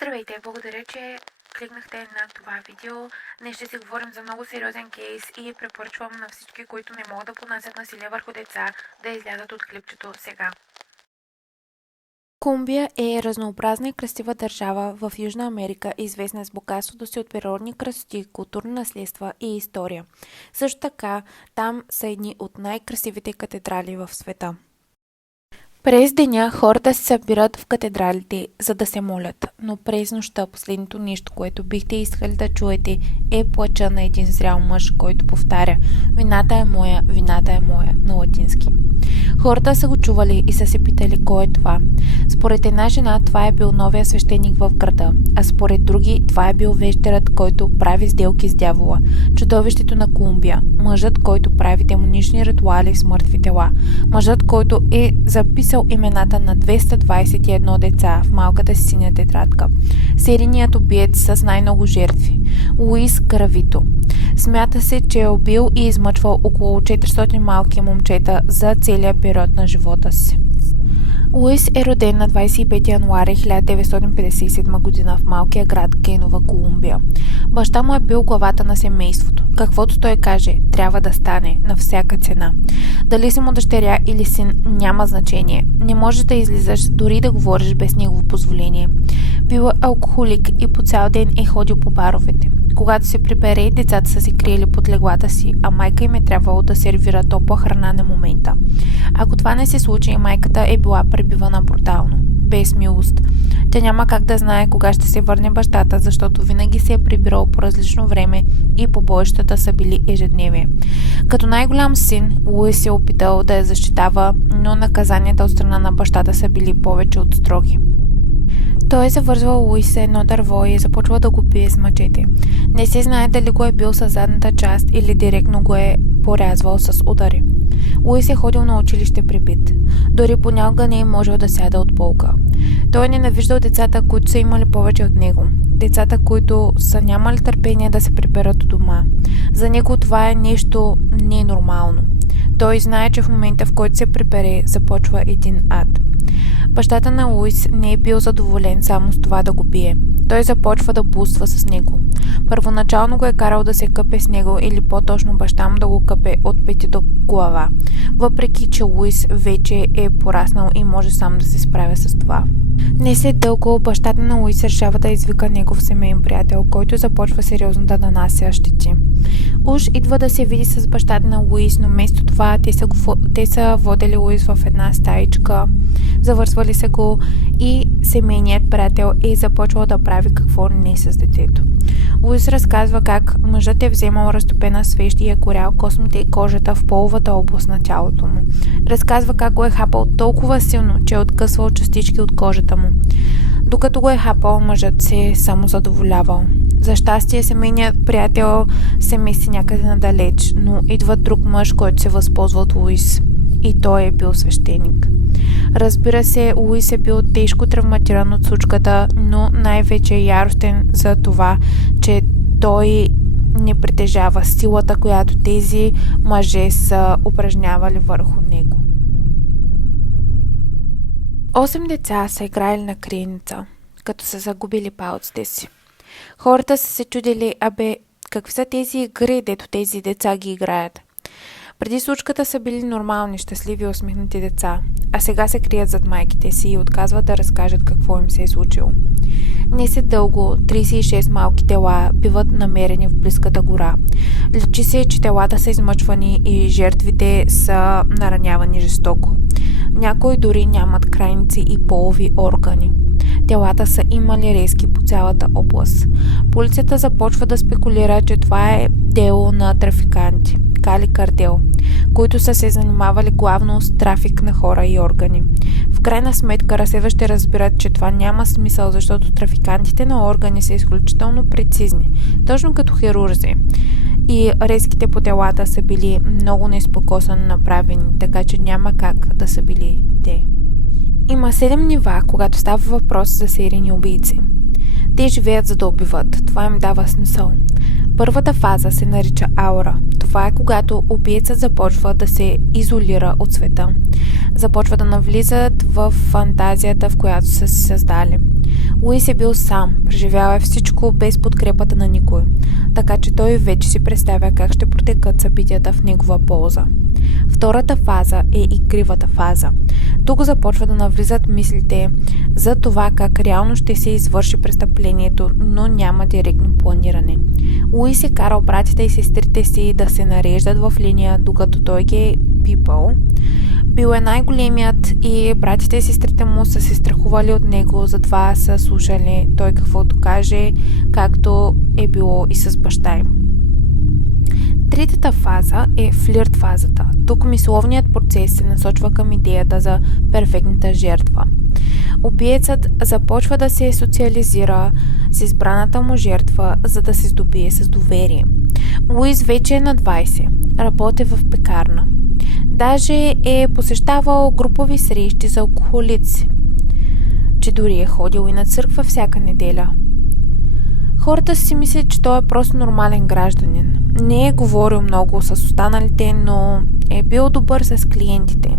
Здравейте, благодаря, че кликнахте на това видео. Днес ще си говорим за много сериозен кейс и препоръчвам на всички, които не могат да понасят насилие върху деца, да излязат от клипчето сега. Колумбия е разнообразна и красива държава в Южна Америка, известна с богатството си от природни красоти, културни наследства и история. Също така, там са едни от най-красивите катедрали в света. През деня хората се събират в катедралите, за да се молят, но през нощта последното нещо, което бихте искали да чуете, е плача на един зрял мъж, който повтаря вината е моя на латински. Хората са го чували и са се питали кой е това. Според една жена това е бил новия свещеник в града, а според други това е бил вещерът, който прави сделки с дявола, чудовището на Колумбия, мъжът, който прави демонични ритуали с мъртви тела, мъжът, който е записал имената на 221 деца в малката си синя тетрадка, серийният убиец с най-много жертви, Луис Гравито. Смята се, че е убил и измъчвал около 400 малки момчета за целия период на живота си. Луис е роден на 25 януари 1957 година в малкия град Генова, Колумбия. Баща му е бил главата на семейството. Каквото той каже, трябва да стане на всяка цена. Дали си му дъщеря или син, няма значение. Не можеш да излизаш, дори да говориш без негово позволение. Бил е алкохолик и по цял ден е ходил по баровете. Когато се прибере, децата са се криели под леглата си, а майка им е трябвало да сервира топла храна на момента. Ако това не се случи, майката е била пребивана брутално, без милост. Тя няма как да знае кога ще се върне бащата, защото винаги се е прибирал по различно време и побоищата са били ежедневие. Като най-голям син, Луис се е опитал да я защитава, но наказанията от страна на бащата са били повече от строги. Той е завързвал Луис едно дърво и е започвал да го бие с мъчете. Не се знае дали го е бил с задната част или директно го е порязвал с удари. Луис е ходил на училище прибит. Дори понякога не е можел да сяда от болка. Той е ненавиждал децата, които са имали повече от него. Децата, които са нямали търпение да се приберат от дома. За него това е нещо ненормално. Той знае, че в момента, в който се прибере, започва един ад. Бащата на Луис не е бил задоволен само с това да го бие. Той започва да блудства с него. Първоначално го е карал да се къпе с него или по-точно баща му да го къпе от пети до глава, въпреки че Луис вече е пораснал и може сам да се справя с това. Не след дълго бащата на Луис решава да извика негов семейен приятел, който започва сериозно да нанася щети. Уж идва да се види с бащата на Луис, но вместо това те са водели Луис в една стаичка, завързвали се го и семейният приятел е започвал да прави какво не с детето. Луис разказва как мъжът е вземал разтопена свещ и е горял космите и кожата в половата област на тялото му. Разказва как го е хапал толкова силно, че е откъсвал частички от кожата му. Докато го е хапал, мъжът се е самозадоволявал. За щастие, семейният приятел се мести някъде надалеч, но идва друг мъж, който се възползва от Луис. И той е бил свещеник. Разбира се, Луис е бил тежко травматиран от случката, но най-вече е яростен за това, че той не притежава силата, която тези мъже са упражнявали върху него. 8 деца са играли на криеница, като са загубили палците си. Хората са се чудили, какви са тези игри, дето тези деца ги играят. Преди случката са били нормални, щастливи, усмихнати деца, а сега се крият зад майките си и отказват да разкажат какво им се е случило. Не след дълго 36 малки тела биват намерени в близката гора. Личи се, че телата са измъчвани и жертвите са наранявани жестоко. Някои дори нямат крайници и полови органи. Телата са имали резки по цялата област. Полицията започва да спекулира, че това е дело на трафиканти, Кали картел, които са се занимавали главно с трафик на хора и органи. В крайна сметка разследващите разбират, че това няма смисъл, защото трафикантите на органи са изключително прецизни, точно като хирурзи. И резките по телата са били много неспокосно направени, така че няма как да са били те. Има 7 нива, когато става въпрос за серийни убийци. Те живеят за да убиват. Това им дава смисъл. Първата фаза се нарича аура. Това е когато убиецът започва да се изолира от света. Започва да навлизат в фантазията, в която са си създали. Луис е бил сам, преживял е всичко без подкрепата на никой, така че той вече си представя как ще протекат събитията в негова полза. Втората фаза е игривата фаза. Тук започва да навлизат мислите за това как реално ще се извърши престъплението, но няма директно планиране. Луис е карал братите и сестрите си да се нареждат в линия, докато той ги е пипал. Бил е най-големият и братите и сестрите му са се страхували от него, затова са слушали той каквото каже, както е било и с баща им. Третата фаза е флирт фазата. Тук мисловният процес се насочва към идеята за перфектната жертва. Убиецът започва да се социализира с избраната му жертва, за да се здобие с доверие. Луис вече е на 20, работи в пекарна. Даже е посещавал групови срещи за алкохолици, че дори е ходил и на църква всяка неделя. Хората си мислят, че той е просто нормален гражданин. Не е говорил много с останалите, но е бил добър с клиентите.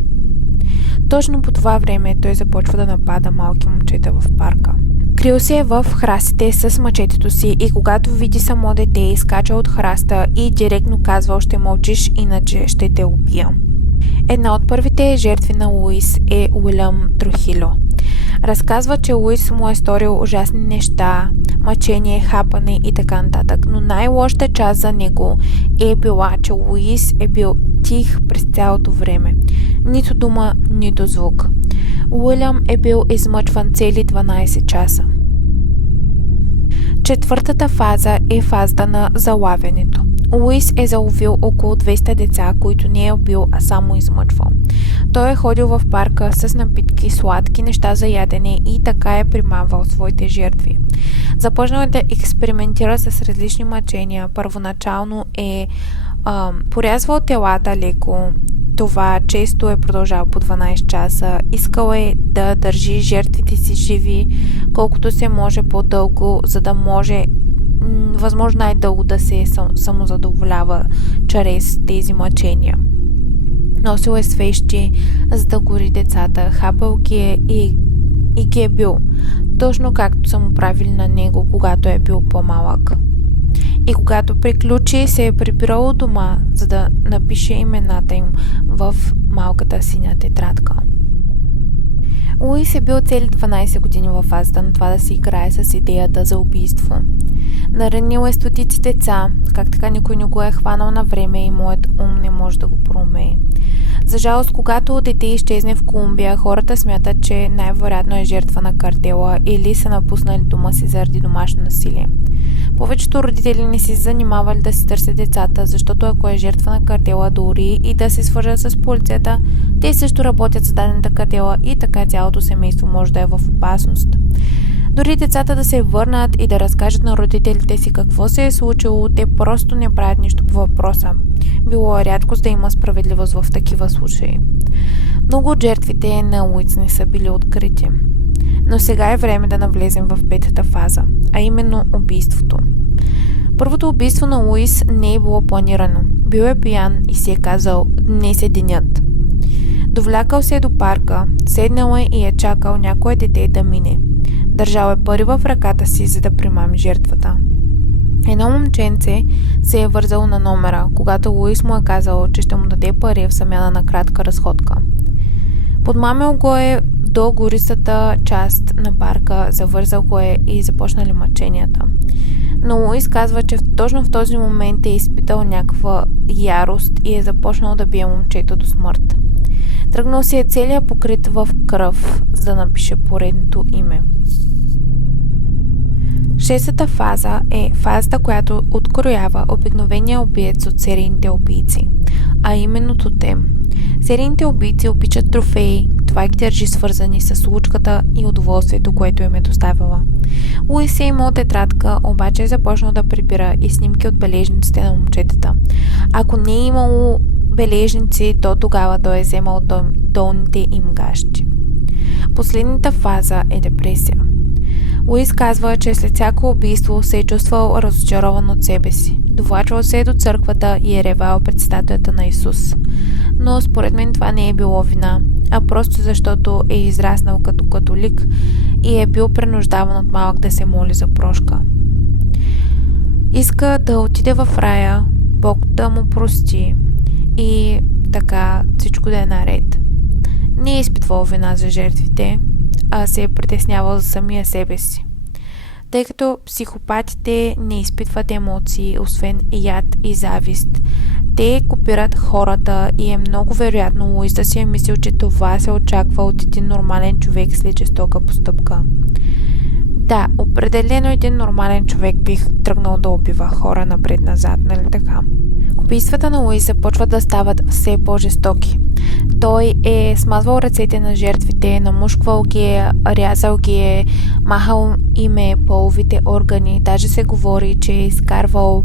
Точно по това време той започва да напада малки момчета в парка. Крил се в храстите с мачетето си и когато види само дете, изкача от храста и директно казва: "Ще мълчиш, иначе ще те убия." Една от първите жертви на Луис е Уилям Трухило. Разказва, че Луис му е сторил ужасни неща, мъчение, хапане и така нататък, но най-лошата част за него е била, че Луис е бил тих през цялото време. Нито дума, нито звук. Уилям е бил измъчван цели 12 часа. Четвъртата фаза е фазата на залавянето. Луис е заловил около 200 деца, които не е убил, а само измъчвал. Той е ходил в парка с напитки, сладки неща за ядене и така е примамвал своите жертви. Започнал е да експериментира с различни мъчения. Първоначално е порязвал телата леко. Това често е продължал по 12 часа. Искал е да държи жертвите си живи колкото се може по-дълго, за да може възможно най-дълго да се самозадоволява чрез тези мъчения. Носил е свещи, за да гори децата, хапал ги е и ги е бил, точно както са му правили на него, когато е бил по-малък. И когато приключи, се е прибирал от дома, за да напише имената им в малката синя тетрадка. Луис е бил цели 12 години във фазата на това да се играе с идеята за убийство. Наранил е стотици деца, как така никой не го е хванал на време и моят ум не може да го проумее. За жалост, когато дете изчезне в Колумбия, хората смятат, че най-вероятно е жертва на картела или са напуснали дома си заради домашно насилие. Повечето родители не си занимавали да си търсят децата, защото ако е жертва на картела, дори и да се свържат с полицията, те също работят с дадената картела и така цялото семейство може да е в опасност. Дори децата да се върнат и да разкажат на родителите си какво се е случило, те просто не правят нищо по въпроса. Било е рядкост да има справедливост в такива случаи. Много от жертвите на Луис не са били открити. Но сега е време да навлезем в петата фаза, а именно убийството. Първото убийство на Луис не е било планирано. Бил е пиян и си е казал: "Днес е денят." Довлякал се е до парка, седнал е и е чакал някое дете да мине. Държал е пари в ръката си, за да примами жертвата. Едно момченце се е вързало на номера, когато Луис му е казал, че ще му даде пари в замяна на кратка разходка. Подмамил го е до гористата част на парка, завързал го е и започнали мъченията. Но Луис казва, че точно в този момент е изпитал някаква ярост и е започнал да бие момчето до смърт. Тръгнал си е целия покрит в кръв, за да напише поредното име. Шестата фаза е фазата, която откроява обикновения убиец от серийните убийци, а именно тотем. Серийните убийци обичат трофеи, това ги държи свързани с случката и удоволствието, което им е доставила. Луис е имал тетрадка, обаче е започнал да прибира и снимки от бележниците на момчетата. Ако не е имало бележници, то тогава той е вземал долните им гащи. Последната фаза е депресия. Луис казва, че след всяко убийство се е чувствал разочарован от себе си. Довлачвал се е до църквата и е ревал пред статуята на Исус. но според мен това не е било вина, а просто защото е израснал като католик и е бил принуждаван от малък да се моли за прошка. Иска да отиде в рая, Бог да му прости и така всичко да е наред. Не е изпитвал вина за жертвите, а се е притеснявал за самия себе си. Тъй като психопатите не изпитват емоции, освен яд и завист. Те копират хората и е много вероятно Луис да си е мислил, че това се очаква от един нормален човек след жестока постъпка. Да, определено един нормален човек бих тръгнал да убива хора напред-назад, нали така? Убийствата на Луис започват да стават все по-жестоки. Той е смазвал ръцете на жертвите, намушквал ги, рязал ги, махал им половите органи. Даже се говори, че е изкарвал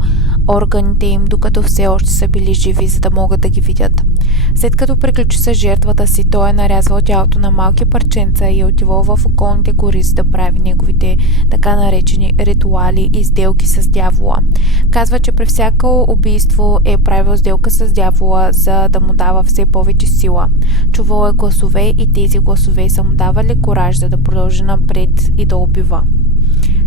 органите им, докато все още са били живи, за да могат да ги видят. След като приключи с жертвата си, той е нарязвал тялото на малки парченца и е отивал в околните гори, за да прави неговите така наречени ритуали и сделки с дявола. Казва, че при всяко убийство е правил сделка с дявола, за да му дава все повече сила. Чувал е гласове и тези гласове са му давали кураж, за да продължи напред и да убива.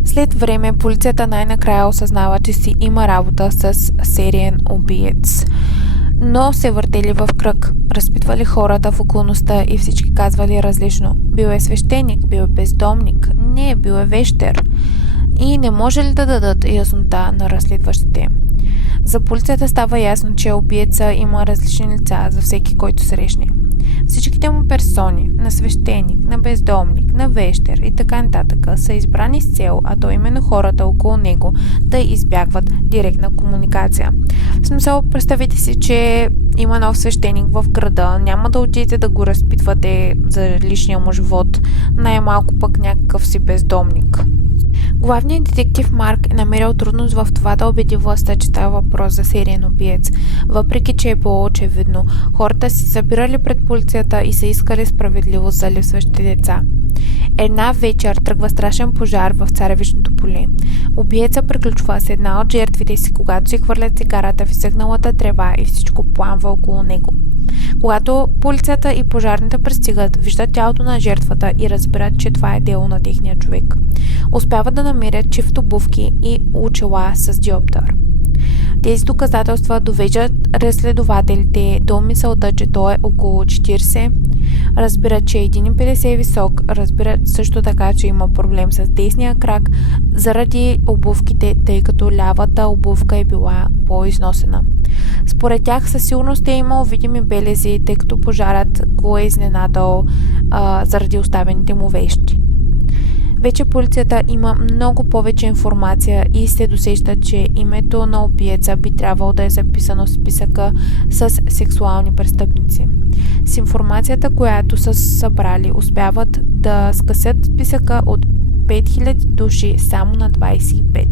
След време полицията най-накрая осъзнава, че си има работа с сериен убиец. Но се въртели в кръг, разпитвали хората в околността и всички казвали различно. Бил е свещеник, бил е бездомник, не, бил е вещер. И не може ли да дадат яснота на разследващите? За полицията става ясно, че убиеца има различни лица за всеки, който срещне. Всичките му персони, на свещеник, на бездомник, на вещер и така нататък, са избрани с цел, а то именно хората около него, да избягват директна комуникация. В смисъл, представете си, че има нов свещеник в града, няма да отидете да го разпитвате за личния му живот, най-малко пък някакъв си бездомник. Главният детектив Марк е намерил трудност в това да убеди властта, че става въпрос за сериен убиец, въпреки че е било очевидно. Хората се събирали пред полицията и са искали справедливост за липсващите деца. Една вечер тръгва страшен пожар в царевичното поле. Убиеца приключва с една от жертвите си, когато си хвърля цигарата в изсъхналата трева и всичко пламва около него. Когато полицията и пожарните пристигат, виждат тялото на жертвата и разбират, че това е дело на техния човек. Успяват да намерят чифт обувки и очила с диоптър. Тези доказателства довеждат разследователите до мисълта, че той е около 40, разбират, че е 1,50 висок, разбират също така, че има проблем с десния крак заради обувките, тъй като лявата обувка е била по-износена. Според тях със сигурност е имал видими белези, тъй като пожарът го е изненадал заради оставените му вещи. Вече полицията има много повече информация и се досеща, че името на убиеца би трябвало да е записано в списъка с сексуални престъпници. С информацията, която са събрали, успяват да скъсят списъка от 5000 души само на 25.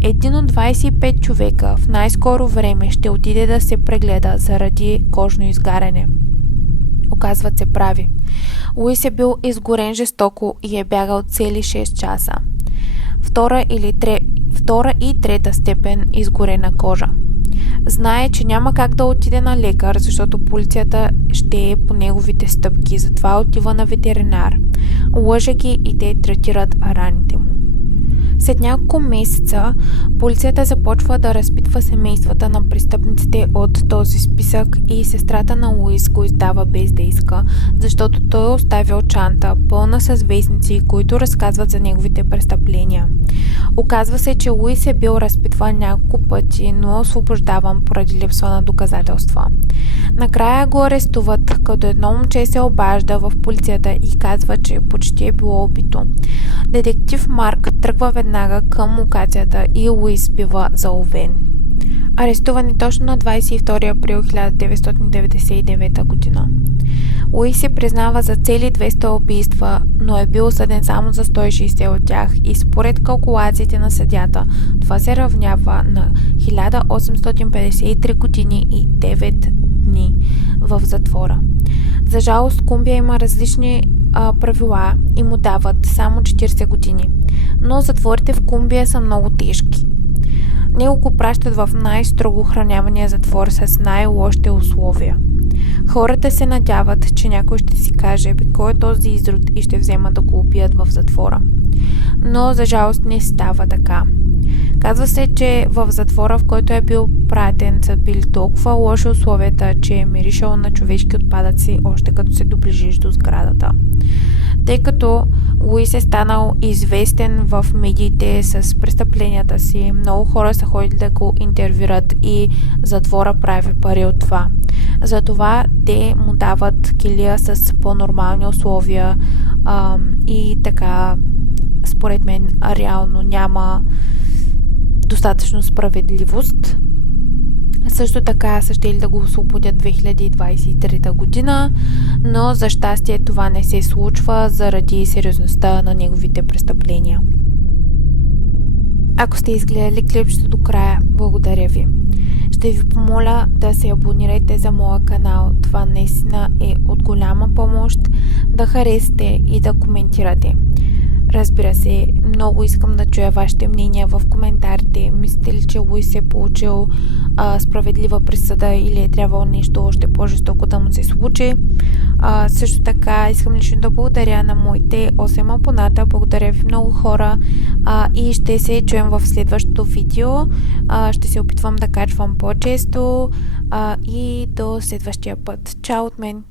Един от 25 човека в най-скоро време ще отиде да се прегледа заради кожно изгаряне. Оказват се прави. Луис е бил изгорен жестоко и е бягал цели 6 часа. Втора и трета степен изгорена кожа. Знае, че няма как да отиде на лекар, защото полицията ще е по неговите стъпки, затова отива на ветеринар. Лъже ги и те третират раните му. След няколко месеца полицията започва да разпитва семействата на престъпниците от този списък и сестрата на Луис го издава без да иска, защото той е оставил чанта пълна с вестници, които разказват за неговите престъпления. Оказва се, че Луис е бил разпитван няколко пъти, но е освобождаван поради липса на доказателства. Накрая го арестуват, като едно момче се обажда в полицията и казва, че почти е било убито. Детектив Марк тръгва веднага към локацията и Луис бива заловен. Арестуван е точно на 22 април 1999 година. Луис се признава за цели 200 убийства, но е бил осъден само за 160 от тях и според калкулациите на съдята, това се равнява на 1853 години и 9 дни в затвора. За жалост, Колумбия има различни правила и му дават само 40 години, но затворите в Колумбия са много тежки. Него го пращат в най-строго хранявания затвор с най-лошите условия. Хората се надяват, че някой ще си каже, кой е този изрод и ще взема да го убият в затвора. Но за жалост не става така. Казва се, че в затвора, в който е бил пратен, са били толкова лоши условията, че е миришал на човешки отпадъци, още като се доближиш до сградата. Тъй като Луис е станал известен в медиите с престъпленията си, много хора са ходили да го интервюрат и затвора прави пари от това. Затова те му дават килия с по-нормални условия и така, според мен, реално няма достатъчно справедливост. Също така са щели да го освободят 2023 година, но за щастие това не се случва заради сериозността на неговите престъпления. Ако сте изгледали клипчето до края, благодаря ви. Ще ви помоля да се абонирайте за моя канал. Това наистина е от голяма помощ, да харесате и да коментирате. Разбира се, много искам да чуя вашите мнения в коментарите. Мислите ли, че Луис е получил справедлива присъда или е трябвало нещо още по-жестоко да му се случи? Също така искам лично да благодаря на моите 8 абоната. Благодаря ви много хора и ще се чуем в следващото видео. Ще се опитвам да качвам по-често и до следващия път. Чао от мен!